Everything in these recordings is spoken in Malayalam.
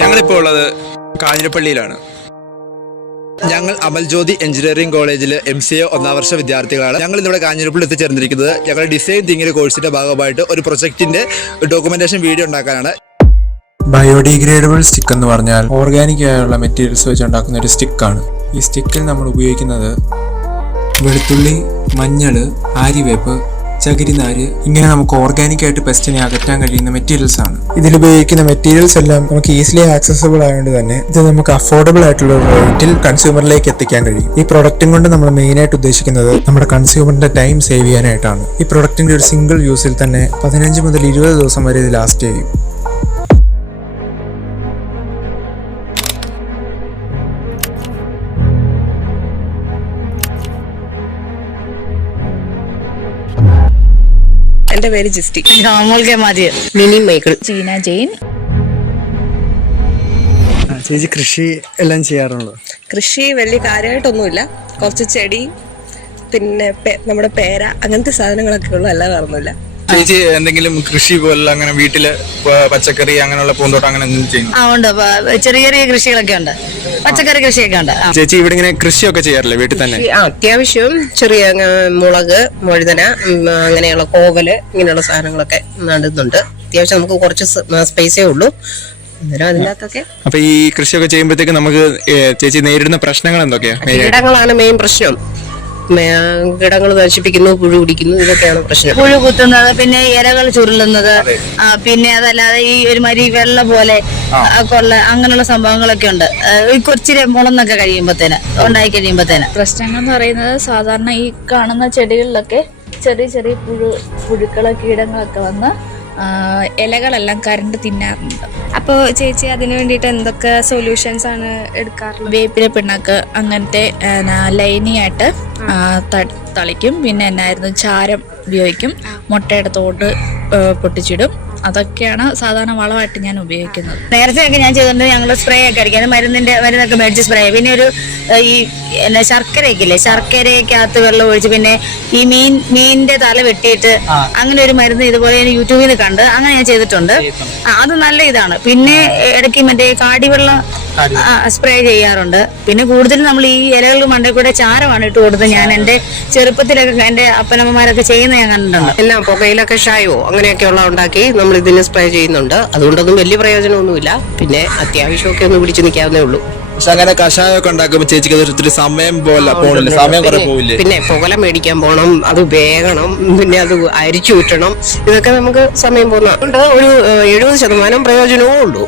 ഞങ്ങളിപ്പോൾ ഉള്ളത് കാഞ്ഞിരപ്പള്ളിയിലാണ്. ഞങ്ങൾ അമൽജ്യോതി എഞ്ചിനീയറിംഗ് കോളേജിൽ MCA 1ാം വർഷ വിദ്യാർത്ഥികളാണ്. ഞങ്ങൾ ഇന്നിവിടെ കാഞ്ഞിരപ്പള്ളി എത്തിച്ചേർന്നിരിക്കുന്നത് ഞങ്ങളുടെ ഡിസൈൻ തിങ്കിങ് കോഴ്സിന്റെ ഭാഗമായിട്ട് ഒരു പ്രൊജക്ടിന്റെ ഡോക്യുമെന്റേഷൻ വീഡിയോ ഉണ്ടാക്കാനാണ്. ബയോഡിഗ്രേഡബിൾ സ്റ്റിക്ക് എന്ന് പറഞ്ഞാൽ ഓർഗാനിക് ആയുള്ള മെറ്റീരിയൽസ് വെച്ച് ഉണ്ടാക്കുന്ന ഒരു സ്റ്റിക്കാണ്. ഈ സ്റ്റിക്കിൽ നമ്മൾ ഉപയോഗിക്കുന്നത് വെളുത്തുള്ളി, മഞ്ഞൾ, ആര്യവേപ്പ്, ചകിരിനാര്, ഇങ്ങനെ നമുക്ക് ഓർഗാനിക് ആയിട്ട് പെസ്റ്റിനെ അകറ്റാൻ കഴിയുന്ന മെറ്റീരിയൽസ് ആണ്. ഇതിലുപയോഗിക്കുന്ന മെറ്റീരിയൽസ് എല്ലാം നമുക്ക് ഈസിലി ആക്സസിബിൾ ആയതുകൊണ്ട് തന്നെ ഇത് നമുക്ക് അഫോർഡബിൾ ആയിട്ടുള്ള റേറ്റിൽ കൺസ്യൂമറിലേക്ക് എത്തിക്കാൻ കഴിയും. ഈ പ്രൊഡക്റ്റും കൊണ്ട് നമ്മൾ മെയിൻ ആയിട്ട് ഉദ്ദേശിക്കുന്നത് നമ്മുടെ കൺസ്യൂമറിന്റെ ടൈം സേവ് ചെയ്യാനായിട്ടാണ്. ഈ പ്രൊഡക്റ്റിന്റെ ഒരു സിംഗിൾ യൂസിൽ തന്നെ 15 മുതൽ 20 ദിവസം വരെ ഇത് ലാസ്റ്റ് ചെയ്യും. എന്റെ പേര് ജിസ്റ്റി. മിനി മൈക്കിൾ. ജീന ജെയിൻ. ചേച്ചി കൃഷി എല്ലാം ചെയ്യാറുണ്ടോ? കൃഷി വലിയ കാര്യമായിട്ടൊന്നുമില്ല, കുറച്ച് ചെടി, പിന്നെ നമ്മുടെ പേര, അങ്ങനത്തെ സാധനങ്ങളൊക്കെ ഉള്ളു, അല്ല വേറൊന്നുമില്ല. ചേച്ചി എന്തെങ്കിലും കൃഷി പോലുള്ള അങ്ങനെ വീട്ടില് പച്ചക്കറി അങ്ങനെയുള്ള പൂന്തോട്ടം അങ്ങനെ എന്തെങ്കിലും ചെയ്യുന്നു? ഉണ്ട്, ചെറിയ ചെറിയ കൃഷികളൊക്കെ ഉണ്ട്, പച്ചക്കറി കൃഷിയൊക്കെ ഉണ്ട്. ചേച്ചി ഇവിടെ ഇങ്ങനെ കൃഷിയൊക്കെ ചെയ്യാറില്ലേ വീട്ടിൽ തന്നെ? അത്യാവശ്യം ചെറിയ മുളക്, വഴുതന, അങ്ങനെയുള്ള കോവല്, ഇങ്ങനെയുള്ള സാധനങ്ങളൊക്കെ നടുന്നുണ്ട്. അത്യാവശ്യം നമുക്ക് കുറച്ച് സ്പേസേ ഉള്ളൂ. അതിനകത്തൊക്കെ അപ്പൊ ഈ കൃഷിയൊക്കെ ചെയ്യുമ്പോഴത്തേക്ക് നമുക്ക് ചേച്ചി നേരിടുന്ന പ്രശ്നങ്ങൾ എന്തൊക്കെയാ? കീടങ്ങളാണ് മെയിൻ പ്രശ്നം. കിടങ്ങൾ നശിപ്പിക്കുന്നു, പുഴു പിടിക്കുന്നു, ഇതൊക്കെയാണ് പ്രശ്നം. പുഴു കുത്തുന്നത്, പിന്നെ ഇലകൾ ചുരുളുന്നത്, പിന്നെ അതല്ലാതെ ഈ ഒരുമാതിരി വെള്ളം പോലെ കൊള്ള, അങ്ങനെയുള്ള സംഭവങ്ങളൊക്കെ ഉണ്ട്. കൊച്ചിരി മുളന്നൊക്കെ ഉണ്ടായി കഴിയുമ്പോഴത്തേന് പ്രശ്നങ്ങൾ എന്ന് പറയുന്നത് സാധാരണ ഈ കാണുന്ന ചെടികളിലൊക്കെ ചെറിയ ചെറിയ പുഴുക്കളോ കീടങ്ങളൊക്കെ വന്ന് ഇലകളെല്ലാം കരണ്ട് തിന്നാറുണ്ട്. അപ്പോൾ ചേച്ചി അതിന് വേണ്ടിയിട്ട് എന്തൊക്കെ സൊല്യൂഷൻസ് ആണ് എടുക്കാറുള്ളത്? വേപ്പില പിണ്ണാക്ക് അങ്ങനത്തെ ലൈനിയായിട്ട് തളിക്കും. പിന്നെ എന്നായിരുന്നു, ചാരം ഉപയോഗിക്കും, മുട്ടയുടെ തോട് പൊട്ടിച്ചിടും. അതൊക്കെയാണ് സാധാരണ വളമായിട്ട് ഞാൻ ഉപയോഗിക്കുന്നത്. നേരത്തെയൊക്കെ ഞാൻ ചെയ്തിട്ടുണ്ട്, ഞങ്ങൾ സ്പ്രേ ഒക്കെ അടിക്കും. മരുന്നൊക്കെ മേടിച്ച് സ്പ്രേ. പിന്നെ ഒരു ഈ ശർക്കരയൊക്കെ ഇല്ലേ, ശർക്കരയ്ക്കകത്ത് വെള്ളം ഒഴിച്ച്, പിന്നെ ഈ മീനിന്റെ തല വെട്ടിയിട്ട് അങ്ങനെ ഒരു മരുന്ന് ഇതുപോലെ യൂട്യൂബിൽ നിന്ന് കണ്ട് അങ്ങനെ ഞാൻ ചെയ്തിട്ടുണ്ട്. അത് നല്ല ഇതാണ്. പിന്നെ ഇടയ്ക്ക് മറ്റേ കാടിവെള്ളം സ്പ്രേ ചെയ്യാറുണ്ട്. പിന്നെ കൂടുതലും നമ്മൾ ഈ ഇലകളുടെ മണ്ടയിൽ കൂടെ ചാരമാണ് ഇട്ട് കൊടുത്തത്. ഞാൻ എന്റെ ചെറുപ്പത്തിലൊക്കെ എന്റെ അപ്പനമ്മമാരൊക്കെ ചെയ്യുന്ന ഞാൻ കണ്ടിട്ടുണ്ട്. എല്ലാം പുകയിലൊക്കെ ഷായോ അങ്ങനെയൊക്കെയുള്ള ഉണ്ടാക്കി നമ്മൾ ഇതിന് സ്പ്രേ ചെയ്യുന്നുണ്ട്. അതുകൊണ്ടൊന്നും വലിയ പ്രയോജനമൊന്നുമില്ല. പിന്നെ അത്യാവശ്യമൊക്കെ ഒന്ന് പിടിച്ചു നിൽക്കാവുന്നേ ഉള്ളൂ. പക്ഷെ അങ്ങനെ കഷായമൊക്കെ ഉണ്ടാക്കുമ്പോ ചേച്ചിക്ക് ഒത്തിരി സമയം പോകില്ല, സമയം കുറെ പോവില്ലേ? പിന്നെ പുകല മേടിക്കാൻ പോകണം, അത് വേകണം, പിന്നെ അത് അരിച്ചു വിട്ടണം, ഇതൊക്കെ നമുക്ക് സമയം പോകുന്ന ഒരു 70% പ്രയോജനവും ഉള്ളൂ.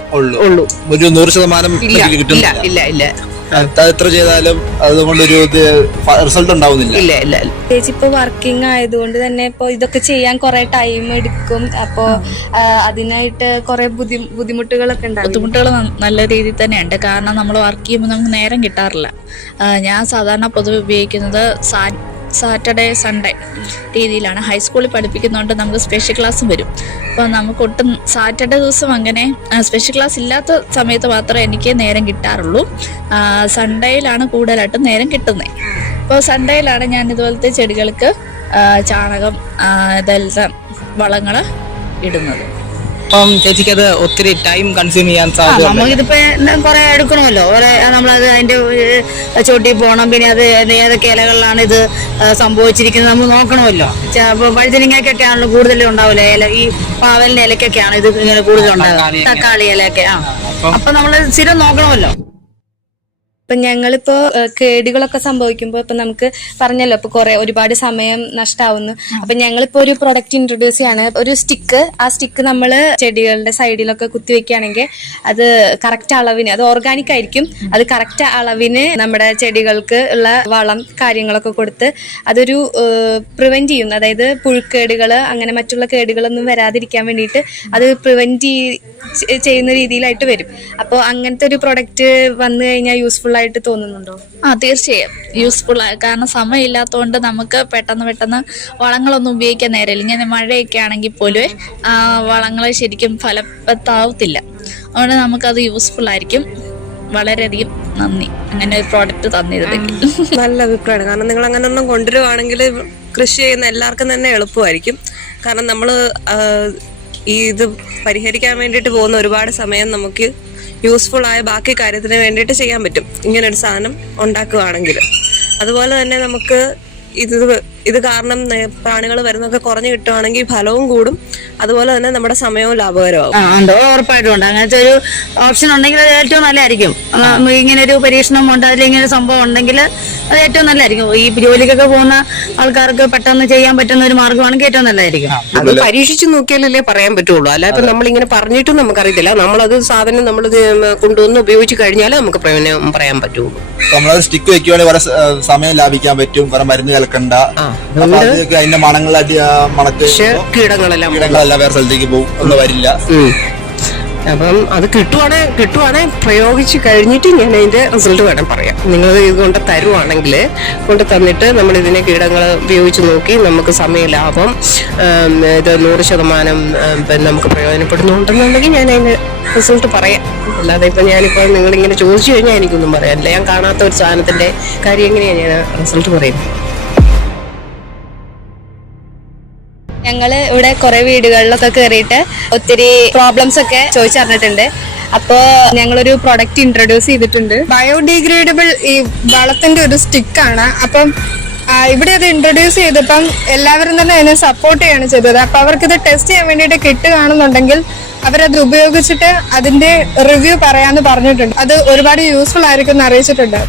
ഒരു 100% കിട്ടുന്നില്ല. ഇല്ല എത്ര ചെയ്താലും അതുകൊണ്ടൊരു റിസൾട്ട് ഉണ്ടാവുന്നില്ല. ഇല്ല. ചേച്ചി ഇപ്പൊ വർക്കിംഗ് ആയതുകൊണ്ട് തന്നെ ഇപ്പൊ ഇതൊക്കെ ചെയ്യാൻ കുറെ ടൈം എടുക്കും. അപ്പോ അതിനായിട്ട് കുറെ ബുദ്ധിമുട്ടുകളൊക്കെ ഉണ്ടാവും. ബുദ്ധിമുട്ടുകൾ നല്ല രീതിയിൽ തന്നെയുണ്ട്. കാരണം നമ്മൾ വർക്ക് ചെയ്യുമ്പോൾ നമുക്ക് നേരം കിട്ടാറില്ല. ഞാൻ സാധാരണ പൊതുവെ ഉപയോഗിക്കുന്നത് സാറ്റർഡേ സൺഡേ രീതിയിലാണ്. ഹൈസ്കൂളിൽ പഠിപ്പിക്കുന്നതുകൊണ്ട് നമുക്ക് സ്പെഷ്യൽ ക്ലാസ്സും വരും. അപ്പോൾ നമുക്ക് ഒട്ടും സാറ്റർഡേ ദിവസം അങ്ങനെ സ്പെഷ്യൽ ക്ലാസ് ഇല്ലാത്ത സമയത്ത് മാത്രമേ എനിക്ക് നേരം കിട്ടാറുള്ളൂ. സൺഡേയിലാണ് കൂടുതലായിട്ടും നേരം കിട്ടുന്നത്. അപ്പോൾ സൺഡേയിലാണ് ഞാൻ ഇതുപോലത്തെ ചെടികൾക്ക് ചാണകം ഇതെല്ലാം വളങ്ങൾ ഇടുന്നത്. അപ്പം ചേച്ചിക്ക് അത് ഒത്തിരി ടൈം കൺസ്യൂം ചെയ്യാൻ സാധിക്കും. നമുക്കിതിപ്പോ കുറെ എടുക്കണമല്ലോ, നമ്മളത് അതിന്റെ ചോട്ടിൽ പോകണം. പിന്നെ അത് ഏതൊക്കെ ഇലകളിലാണ് ഇത് സംഭവിച്ചിരിക്കുന്നത് നമ്മൾ നോക്കണമല്ലോ. വഴുതനങ്ങയ്ക്കൊക്കെ ആണല്ലോ കൂടുതലും ഉണ്ടാവില്ല, ഇല ഈ പാവലിന്റെ ഇലക്കൊക്കെയാണ് ഇത് ഇങ്ങനെ കൂടുതൽ ഉണ്ടാകുക, തക്കാളി ഇലയൊക്കെ. അപ്പൊ നമ്മൾ സ്ഥിരം നോക്കണമല്ലോ. ഇപ്പൊ ഞങ്ങളിപ്പോ കേടുകളൊക്കെ സംഭവിക്കുമ്പോ ഇപ്പൊ നമുക്ക് പറഞ്ഞല്ലോ, ഇപ്പൊ ഒരുപാട് സമയം നഷ്ടാവുന്നു. അപ്പൊ ഞങ്ങളിപ്പോ ഒരു പ്രൊഡക്റ്റ് ഇൻട്രൊഡ്യൂസ് ചെയ്യാണ്. ഒരു സ്റ്റിക്ക്, ആ സ്റ്റിക്ക് നമ്മള് ചെടികളുടെ സൈഡിലൊക്കെ കുത്തിവെക്കുകയാണെങ്കിൽ അത് കറക്റ്റ് അളവിന്, അത് ഓർഗാനിക് ആയിരിക്കും, അത് കറക്റ്റ് അളവിന് നമ്മുടെ ചെടികൾക്ക് ഉള്ള വളം കാര്യങ്ങളൊക്കെ കൊടുത്ത് അതൊരു പ്രിവെന്റ് ചെയ്യും. അതായത് പുഴുക്കേടുകള് അങ്ങനെ മറ്റുള്ള കേടുകളൊന്നും വരാതിരിക്കാൻ വേണ്ടിയിട്ട് അത് പ്രിവെന്റ് ചെയ്യുന്ന രീതിയിലായിട്ട് വരും. അപ്പോൾ അങ്ങനത്തെ ഒരു പ്രൊഡക്റ്റ് വന്നു കഴിഞ്ഞാൽ യൂസ്ഫുൾ ആയിട്ട് തോന്നുന്നുണ്ടോ? തീർച്ചയായും യൂസ്ഫുൾ ആയി. കാരണം സമയം ഇല്ലാത്തതുകൊണ്ട് നമുക്ക് പെട്ടെന്ന് വളങ്ങളൊന്നും ഉപയോഗിക്കാൻ നേരമില്ല. ഇങ്ങനെ മഴയൊക്കെ ആണെങ്കിൽ പോലും വളങ്ങൾ ശരിക്കും ഫലവത്താവത്തില്ല. അതുകൊണ്ട് നമുക്കത് യൂസ്ഫുൾ ആയിരിക്കും. വളരെയധികം നന്ദി അങ്ങനെ ഒരു പ്രോഡക്റ്റ് തന്നിരുന്നെങ്കിൽ. നല്ല അഭിപ്രായമാണ്. കാരണം നിങ്ങൾ അങ്ങനെ ഒന്നും കൊണ്ടുവരുവാണെങ്കിൽ കൃഷി ചെയ്യുന്ന എല്ലാവർക്കും തന്നെ എളുപ്പമായിരിക്കും. കാരണം നമ്മൾ ഇത് പരിഹരിക്കാൻ വേണ്ടിയിട്ട് പോകുന്ന ഒരുപാട് സമയം നമുക്ക് യൂസ്ഫുൾ ആയ ബാക്കി കാര്യത്തിന് വേണ്ടിയിട്ട് ചെയ്യാൻ പറ്റും ഇങ്ങനൊരു സാധനം ഉണ്ടാക്കുകയാണെങ്കിൽ. അതുപോലെ തന്നെ നമുക്ക് ഇത് കാരണം പ്രാണികൾ വരുന്നൊക്കെ കുറഞ്ഞു കിട്ടുവാണെങ്കിൽ ഫലവും കൂടും, അതുപോലെ തന്നെ നമ്മുടെ സമയവും ലാഭകരമാകും. ഉണ്ട്, ഉറപ്പായിട്ടും ഉണ്ട്. അങ്ങനത്തെ ഒരു ഓപ്ഷൻ ഉണ്ടെങ്കിൽ അത് ഏറ്റവും നല്ലതായിരിക്കും. ഇങ്ങനെ ഒരു പരീക്ഷണം ഉണ്ട്, അതിൽ ഇങ്ങനെ ഒരു സംഭവം ഉണ്ടെങ്കിൽ അത് ഏറ്റവും നല്ലതായിരിക്കും. ഈ ജോലിക്കൊക്കെ പോകുന്ന ആൾക്കാർക്ക് പെട്ടെന്ന് ചെയ്യാൻ പറ്റുന്ന ഒരു മാർഗമാണെങ്കിൽ ഏറ്റവും നല്ലതായിരിക്കും. അത് പരീക്ഷിച്ച് നോക്കിയാലല്ലേ പറയാൻ പറ്റുള്ളൂ. അല്ലാതെ നമ്മളിങ്ങനെ പറഞ്ഞിട്ടും നമുക്കറിയത്തില്ല. നമ്മളത് സാധനം നമ്മൾ കൊണ്ടുവന്ന് ഉപയോഗിച്ച് കഴിഞ്ഞാലേ നമുക്ക് പ്രയോജനം പറയാൻ പറ്റുള്ളൂ. നമ്മളത് സ്റ്റിക്ക് വെക്കുവാണെങ്കിൽ കുറെ സമയം ലാഭിക്കാൻ പറ്റും, കുറെ മരുന്ന് കലക്കണ്ട. അപ്പൊ അതൊക്കെ അതിന്റെ മണക്ക് കീടങ്ങളെല്ലാം വേറെ സ്ഥലത്തേക്ക് പോകും, ഒന്നും വരില്ല. അപ്പം അത് കിട്ടുവാണെ പ്രയോഗിച്ച് കഴിഞ്ഞിട്ട് ഞാൻ അതിന്റെ റിസൾട്ട് വേണം പറയാം. നിങ്ങൾ ഇത് കൊണ്ട് തരുവാണെങ്കിൽ കൊണ്ട് തന്നിട്ട് നമ്മൾ ഇതിനെ കീടങ്ങൾ ഉപയോഗിച്ച് നോക്കി നമുക്ക് സമയ ലാഭം ഇത് 100% നമുക്ക് പ്രയോജനപ്പെടുന്നുണ്ടെന്നുണ്ടെങ്കിൽ ഞാൻ അതിന്റെ റിസൾട്ട് പറയാം. അല്ലാതെ ഇപ്പൊ ഞാനിപ്പോ നിങ്ങളിങ്ങനെ ചോദിച്ചു കഴിഞ്ഞാൽ എനിക്കൊന്നും പറയാനില്ല. ഞാൻ കാണാത്ത ഒരു സാധനത്തിന്റെ കാര്യം എങ്ങനെയാണ് ഞാൻ റിസൾട്ട് പറയുന്നത്. ഞങ്ങൾ ഇവിടെ കുറെ വീടുകളിലൊക്കെ കയറിയിട്ട് ഒത്തിരി പ്രോബ്ലംസ് ഒക്കെ ചോദിച്ചറിഞ്ഞിട്ടുണ്ട്. അപ്പോൾ ഞങ്ങളൊരു പ്രൊഡക്റ്റ് ഇൻട്രൊഡ്യൂസ് ചെയ്തിട്ടുണ്ട്. ബയോഡിഗ്രേഡബിൾ ഈ വളത്തിന്റെ ഒരു സ്റ്റിക്കാണ്. അപ്പം ഇവിടെ അത് ഇൻട്രൊഡ്യൂസ് ചെയ്തപ്പം എല്ലാവരും തന്നെ അതിനെ സപ്പോർട്ട് ചെയ്യാണ് ചെയ്തത്. അപ്പൊ അവർക്കിത് ടെസ്റ്റ് ചെയ്യാൻ വേണ്ടിയിട്ട് കിട്ടുകയാണെന്നുണ്ടെങ്കിൽ അവരത് ഉപയോഗിച്ചിട്ട് അതിന്റെ റിവ്യൂ പറയാന്ന് പറഞ്ഞിട്ടുണ്ട്. അത് ഒരുപാട് യൂസ്ഫുൾ ആയിരിക്കും എന്ന് അറിയിച്ചിട്ടുണ്ട്.